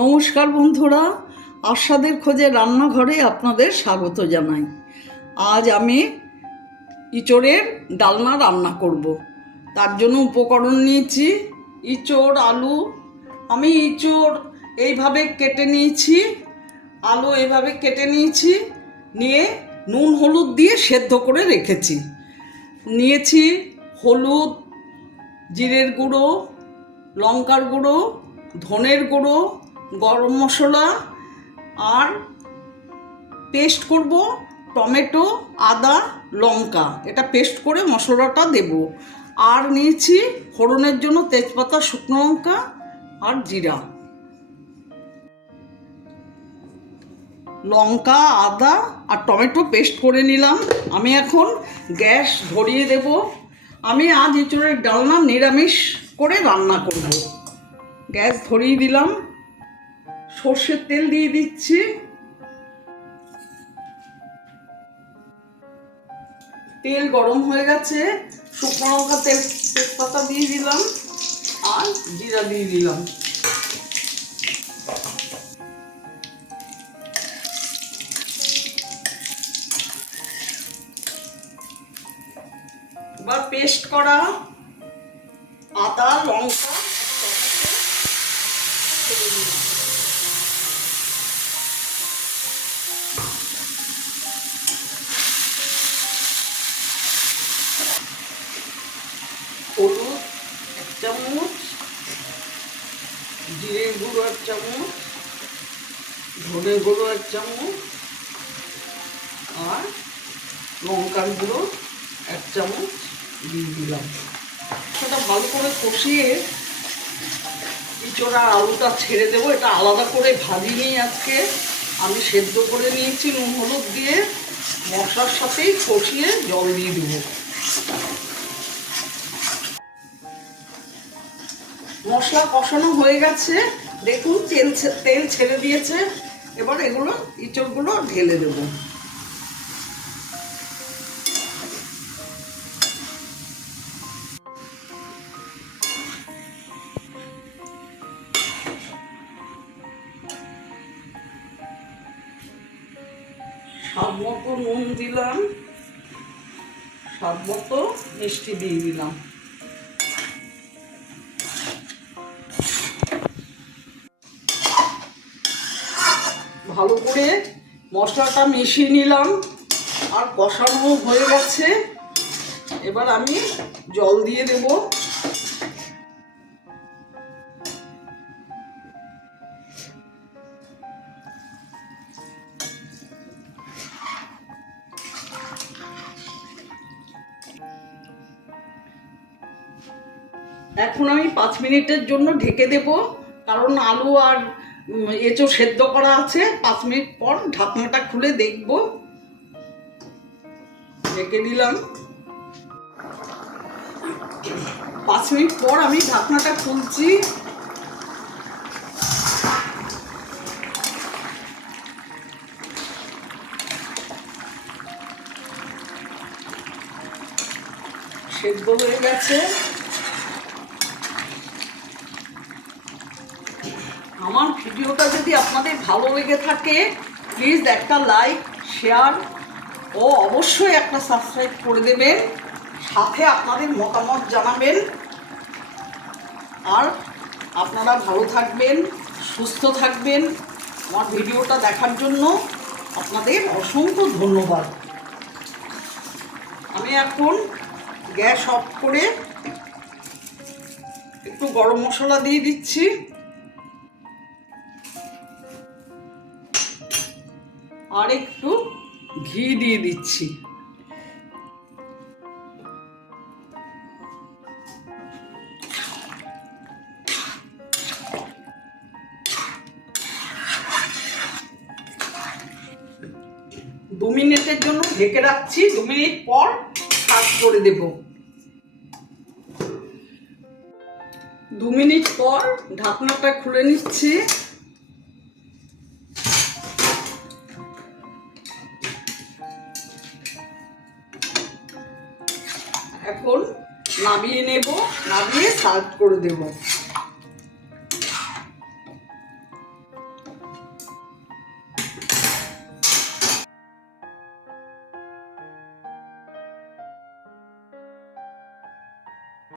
নমস্কার বন্ধুরা আস্বাদের খোঁজে রান্নাঘরে আপনাদের স্বাগত জানাই। আজ আমি ইঁচড়ের ডালনা রান্না করব। তার জন্য উপকরণ নিয়েছি, ইঁচড়, আলু। আমি ইঁচড় এইভাবে কেটে নিয়েছি, আলু এইভাবে কেটে নিয়েছি, নিয়ে নুন, হলুদ দিয়ে সেদ্ধ করে রেখেছি। নিয়েছি হলুদ, জিরের গুঁড়ো, লঙ্কার গুঁড়ো, ধনের গুঁড়ো গরম মশলা আর পেস্ট করব টমেটো, আদা, লঙ্কা। এটা পেস্ট করে মশলাটা দেব। আর নিয়েছি ফোড়নের জন্য তেজপাতা, শুকনো লঙ্কা আর জিরা। লঙ্কা, আদা আর টমেটো পেস্ট করে নিলাম। আমি এখন গ্যাস ধরিয়ে দেব। আমি আজ এঁচড়ের ডালনা নিরামিষ করে রান্না করব। গ্যাস ধরিয়ে দিলাম। সর্ষের তেল দিয়ে দিচ্ছি। তেল গরম হয়ে গেছে। শুকনো লঙ্কা তেল, তেজপাতা দিয়ে দিলাম আর জিরা দিয়ে দিলাম। এবার পেস্ট করা আদা, লঙ্কা হলুদ এক চামচ জিরে গুঁড়ো এক চামচ, ধনে গুঁড়ো এক চামচ, আর লঙ্কার গুঁড়ো এক চামচ দিয়ে দিলাম। সেটা ভালো করে কষিয়ে ইঁচড়া আলুটা ছেড়ে দেবো। এটা আলাদা করে ভাজিনি আজকে। আমি সেদ্ধ করে নিয়েছি নুন হলুদ দিয়ে। মশলার সাথেই কষিয়ে জল দিয়ে দেবো। মশলা কষানো হয়ে গেছে। দেখুন, তেল তেল ছেড়ে দিয়েছে। এবার এগুলো, ইঁচড়গুলো ঢেলে দেবো। স্বাদ মতো নুন দিলাম। স্বাদ মতো মিষ্টি দিয়ে দিলাম। ভালো করে মশলাটা মিশিয়ে নিলাম আর কষানো হয়ে গেছে। এবার আমি জল দিয়ে দেব। এখন আমি পাঁচ মিনিটের জন্য ঢেকে দেব, কারণ আলু আর এঁচো সেদ্ধ করা আছে, পাঁচ মিনিট পর ঢাকনাটা খুলে দেখব। ঢেকে দিলাম পাঁচ মিনিট পর আমি ঢাকনাটা খুলছি। সেদ্ধ হয়ে গেছে। আমার ভিডিওটা যদি আপনাদের ভালো লেগে থাকে প্লিজ একটা লাইক শেয়ার ও অবশ্যই একটা সাবস্ক্রাইব করে দেবেন। সাথে আপনাদের মতামত জানাবেন। আর আপনারা ভালো থাকবেন, সুস্থ থাকবেন আমার ভিডিওটা দেখার জন্য আপনাদের অসংখ্য ধন্যবাদ। আমি এখন গ্যাস অফ করে একটু গরম মশলা দিয়ে দিচ্ছি। আর একটু ঘি দিয়ে দিচ্ছি। দু মিনিটের জন্য ঢেকে রাখছি, দু মিনিট পর কাজ করে দেব। দু মিনিট পর ঢাকনাটা খুলে নিচ্ছি। এখন নামিয়ে নেব নামিয়ে সার্ভ করে দেবো।